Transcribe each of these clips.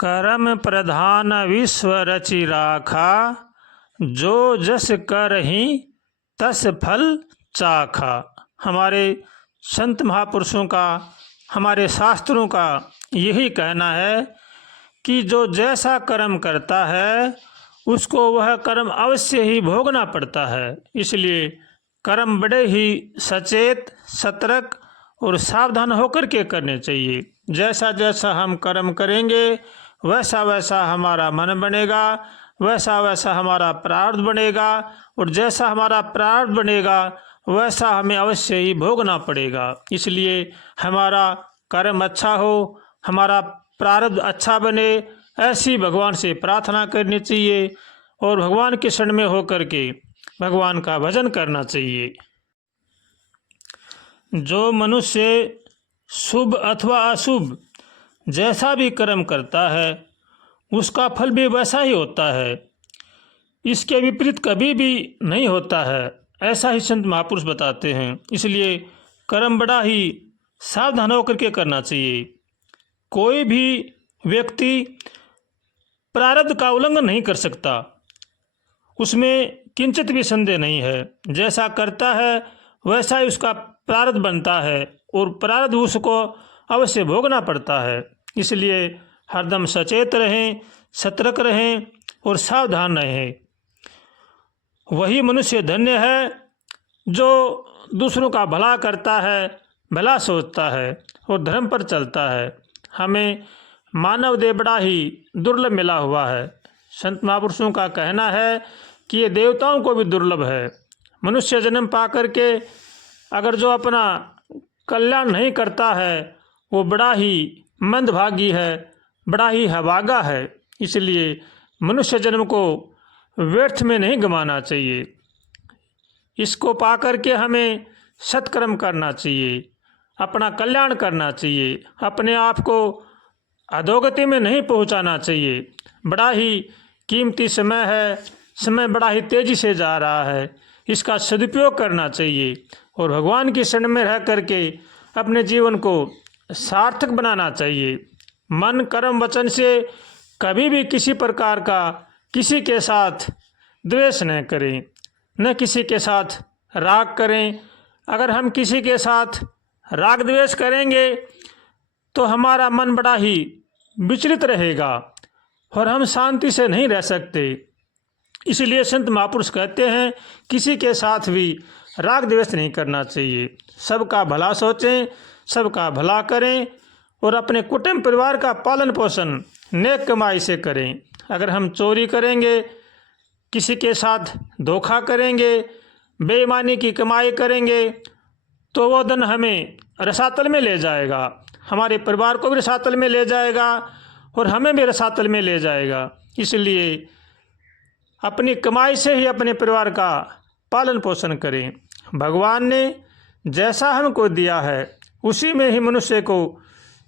करम प्रधान विश्व रचि राखा, जो जस करहि तस फल चाखा। हमारे संत महापुरुषों का, हमारे शास्त्रों का यही कहना है कि जो जैसा कर्म करता है उसको वह कर्म अवश्य ही भोगना पड़ता है। इसलिए कर्म बड़े ही सचेत, सतर्क और सावधान होकर के करने चाहिए। जैसा जैसा हम कर्म करेंगे वैसा वैसा हमारा मन बनेगा, वैसा वैसा हमारा प्रारब्ध बनेगा, और जैसा हमारा प्रारब्ध बनेगा वैसा हमें अवश्य ही भोगना पड़ेगा। इसलिए हमारा कर्म अच्छा हो, हमारा प्रारब्ध अच्छा बने, ऐसी भगवान से प्रार्थना करनी चाहिए और भगवान के शरण में होकर के भगवान का भजन करना चाहिए। जो मनुष्य शुभ अथवा अशुभ जैसा भी कर्म करता है उसका फल भी वैसा ही होता है, इसके विपरीत कभी भी नहीं होता है, ऐसा ही संत महापुरुष बताते हैं। इसलिए कर्म बड़ा ही सावधान होकर के करना चाहिए। कोई भी व्यक्ति प्रारब्ध का उल्लंघन नहीं कर सकता, उसमें किंचित भी संदेह नहीं है। जैसा करता है वैसा ही उसका प्रारब्ध बनता है और प्रारब्ध उसको अवश्य भोगना पड़ता है। इसलिए हरदम सचेत रहें, सतर्क रहें और सावधान रहें। वही मनुष्य धन्य है जो दूसरों का भला करता है, भला सोचता है और धर्म पर चलता है। हमें मानव देह बड़ा ही दुर्लभ मिला हुआ है। संत महापुरुषों का कहना है कि ये देवताओं को भी दुर्लभ है। मनुष्य जन्म पा करके अगर जो अपना कल्याण नहीं करता है वो बड़ा ही मंदभागी है, बड़ा ही हभागा है। इसलिए मनुष्य जन्म को व्यर्थ में नहीं गंवाना चाहिए। इसको पा करके हमें सत्कर्म करना चाहिए, अपना कल्याण करना चाहिए, अपने आप को अधोगति में नहीं पहुंचाना चाहिए। बड़ा ही कीमती समय है, समय बड़ा ही तेजी से जा रहा है, इसका सदुपयोग करना चाहिए और भगवान की शरण में रह करके अपने जीवन को सार्थक बनाना चाहिए। मन कर्म वचन से कभी भी किसी प्रकार का किसी के साथ द्वेष न करें, न किसी के साथ राग करें। अगर हम किसी के साथ राग द्वेष करेंगे तो हमारा मन बड़ा ही विचलित रहेगा और हम शांति से नहीं रह सकते। इसलिए संत महापुरुष कहते हैं किसी के साथ भी राग द्वेष नहीं करना चाहिए। सबका भला सोचें, सबका भला करें और अपने कुटुंब परिवार का पालन पोषण नेक कमाई से करें। अगर हम चोरी करेंगे, किसी के साथ धोखा करेंगे, बेईमानी की कमाई करेंगे तो वो धन हमें रसातल में ले जाएगा, हमारे परिवार को भी रसातल में ले जाएगा और हमें भी रसातल में ले जाएगा। इसलिए अपनी कमाई से ही अपने परिवार का पालन पोषण करें। भगवान ने जैसा हमको दिया है उसी में ही मनुष्य को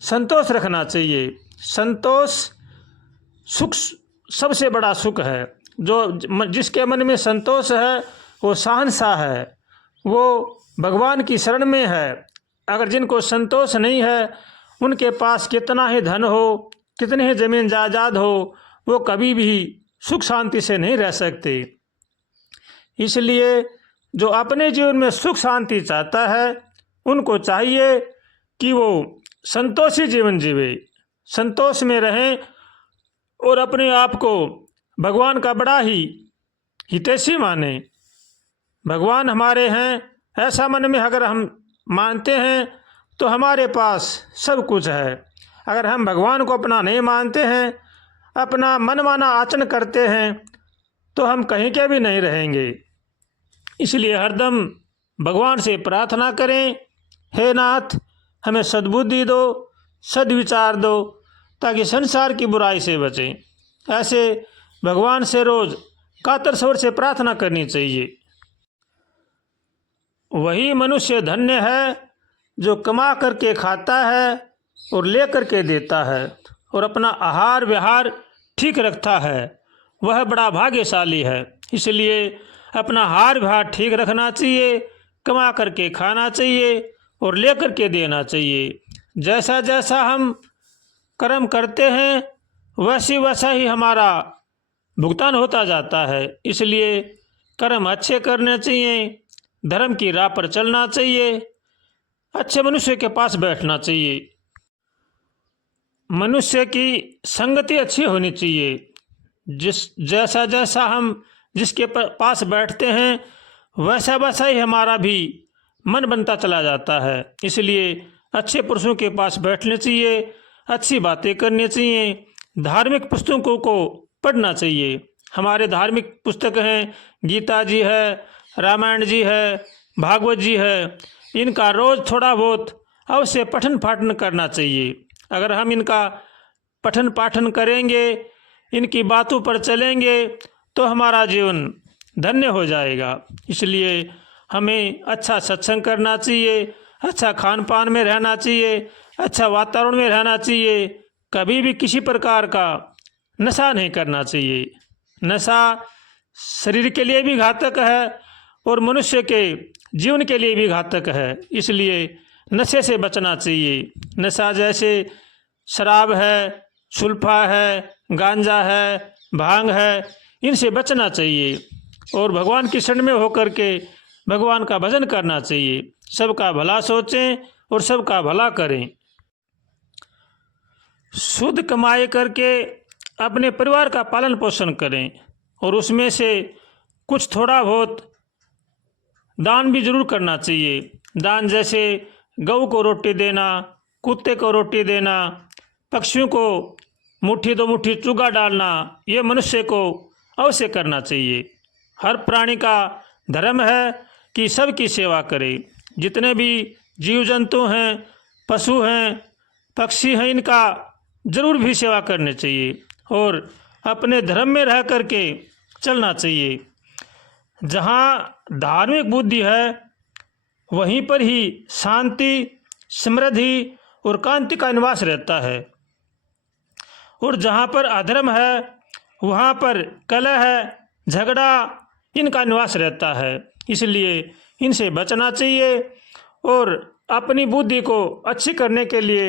संतोष रखना चाहिए। संतोष सुख सबसे बड़ा सुख है। जो जिसके मन में संतोष है वो शहंशाह है, वो भगवान की शरण में है। अगर जिनको संतोष नहीं है उनके पास कितना ही धन हो, कितनी ही जमीन जायदाद हो, वो कभी भी सुख शांति से नहीं रह सकते। इसलिए जो अपने जीवन में सुख शांति चाहता है उनको चाहिए कि वो संतोषी जीवन जीवे, संतोष में रहें और अपने आप को भगवान का बड़ा ही हितैषी माने। भगवान हमारे हैं ऐसा मन में अगर हम मानते हैं तो हमारे पास सब कुछ है। अगर हम भगवान को अपना नहीं मानते हैं, अपना मनमाना आचरण करते हैं तो हम कहीं के भी नहीं रहेंगे। इसलिए हरदम भगवान से प्रार्थना करें, हे नाथ हमें सद्बुद्धि दो, सद्विचार दो ताकि संसार की बुराई से बचें। ऐसे भगवान से रोज कातर स्वर से प्रार्थना करनी चाहिए। वही मनुष्य धन्य है जो कमा करके खाता है और ले करके देता है और अपना आहार विहार ठीक रखता है, वह बड़ा भाग्यशाली है। इसलिए अपना आहार विहार ठीक रखना चाहिए, कमा करके खाना चाहिए और ले करके देना चाहिए। जैसा जैसा हम कर्म करते हैं वैसी वैसा ही हमारा भुगतान होता जाता है। इसलिए कर्म अच्छे करने चाहिए, धर्म की राह पर चलना चाहिए, अच्छे मनुष्य के पास बैठना चाहिए, मनुष्य की संगति अच्छी होनी चाहिए। जैसा जैसा हम जिसके पास बैठते हैं वैसा वैसा ही हमारा भी मन बनता चला जाता है। इसलिए अच्छे पुरुषों के पास बैठने चाहिए, अच्छी बातें करनी चाहिए, धार्मिक पुस्तकों को पढ़ना चाहिए। हमारे धार्मिक पुस्तक हैं, गीता जी है, रामायण जी है, भागवत जी है। इनका रोज़ थोड़ा बहुत अवश्य पठन पाठन करना चाहिए। अगर हम इनका पठन पाठन करेंगे, इनकी बातों पर चलेंगे तो हमारा जीवन धन्य हो जाएगा। इसलिए हमें अच्छा सत्संग करना चाहिए, अच्छा खान पान में रहना चाहिए, अच्छा वातावरण में रहना चाहिए। कभी भी किसी प्रकार का नशा नहीं करना चाहिए। नशा शरीर के लिए भी घातक है और मनुष्य के जीवन के लिए भी घातक है। इसलिए नशे से बचना चाहिए। नशा जैसे शराब है, सुल्फा है, गांजा है, भांग है, इनसे बचना चाहिए और भगवान की शरण में होकर के भगवान का भजन करना चाहिए। सबका भला सोचें और सबका भला करें। शुद्ध कमाई करके अपने परिवार का पालन पोषण करें और उसमें से कुछ थोड़ा बहुत दान भी जरूर करना चाहिए। दान जैसे गऊ को रोटी देना, कुत्ते को रोटी देना, पक्षियों को मुट्ठी दो मुट्ठी चुगा डालना, ये मनुष्य को अवश्य करना चाहिए। हर प्राणी का धर्म है कि सबकी सेवा करे। जितने भी जीव जंतु हैं, पशु हैं, पक्षी हैं, इनका जरूर भी सेवा करनी चाहिए और अपने धर्म में रह करके चलना चाहिए। जहाँ धार्मिक बुद्धि है वहीं पर ही शांति, समृद्धि और कांति का निवास रहता है और जहाँ पर अधर्म है वहाँ पर कलह है, झगड़ा, इनका निवास रहता है। इसलिए इनसे बचना चाहिए और अपनी बुद्धि को अच्छी करने के लिए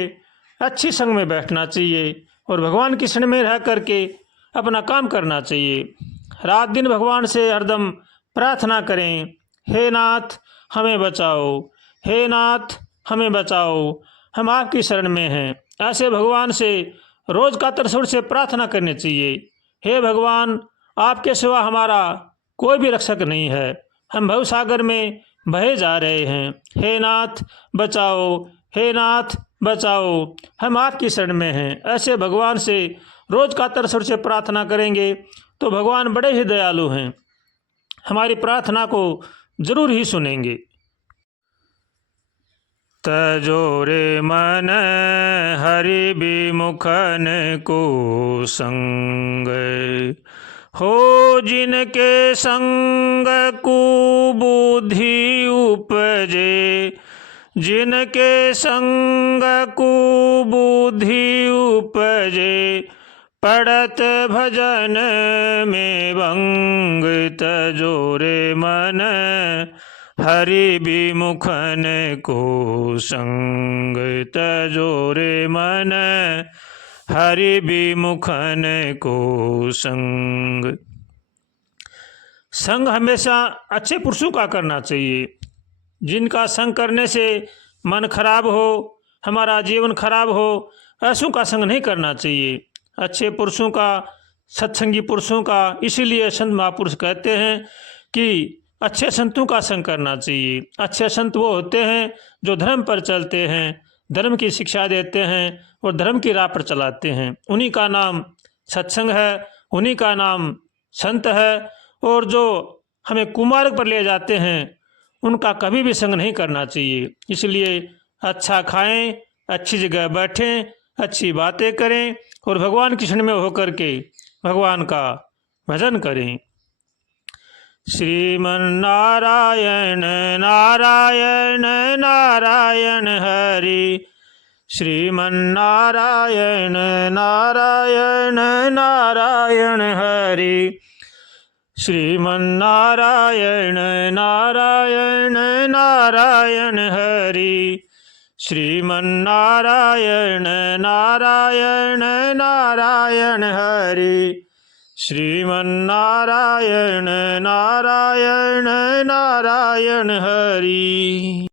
अच्छी संग में बैठना चाहिए और भगवान की शरण में रह करके अपना काम करना चाहिए। रात दिन भगवान से हरदम प्रार्थना करें, हे नाथ हमें बचाओ, हे नाथ हमें बचाओ, हम आपकी शरण में हैं। ऐसे भगवान से रोज का तरसुर से प्रार्थना करनी चाहिए। हे भगवान, आपके सिवा हमारा कोई भी रक्षक नहीं है, हम भवसागर में बहे जा रहे हैं। हे नाथ बचाओ, हे नाथ बचाओ, हम आपकी शरण में हैं। ऐसे भगवान से रोज का तरसुर से प्रार्थना करेंगे तो भगवान बड़े ही दयालु हैं, हमारी प्रार्थना को जरूर ही सुनेंगे। तजो रे मन हरि विमुखन को संग, हो जिनके संग कुबुद्धि उपजे, जिनके संग कुबुद्धि उपजे, पड़त भजन में भंग। तजो रे मन हरि विमुखन को संग, तजो रे मन हरि विमुखन को संग। संग हमेशा अच्छे पुरुषों का करना चाहिए। जिनका संग करने से मन खराब हो, हमारा जीवन खराब हो, ऐसों का संग नहीं करना चाहिए। अच्छे पुरुषों का, सत्संगी पुरुषों का, इसीलिए संत महापुरुष कहते हैं कि अच्छे संतों का संग करना चाहिए। अच्छे संत वो होते हैं जो धर्म पर चलते हैं, धर्म की शिक्षा देते हैं और धर्म की राह पर चलाते हैं। उन्हीं का नाम सत्संग है, उन्हीं का नाम संत है। और जो हमें कुमार्ग पर ले जाते हैं उनका कभी भी संग नहीं करना चाहिए। इसलिए अच्छा खाएं, अच्छी जगह बैठें, अच्छी बातें करें और भगवान की शरण में होकर के भगवान का भजन करें। श्रीमन नारायण नारायण नारायण हरि, श्रीमन नारायण नारायण नारायण हरि, श्रीमन नारायण नारायण नारायण हरि, श्रीमन्नारायण नारायण नारायण हरि श्रीमन्नारायण नारायण नारायण हरि।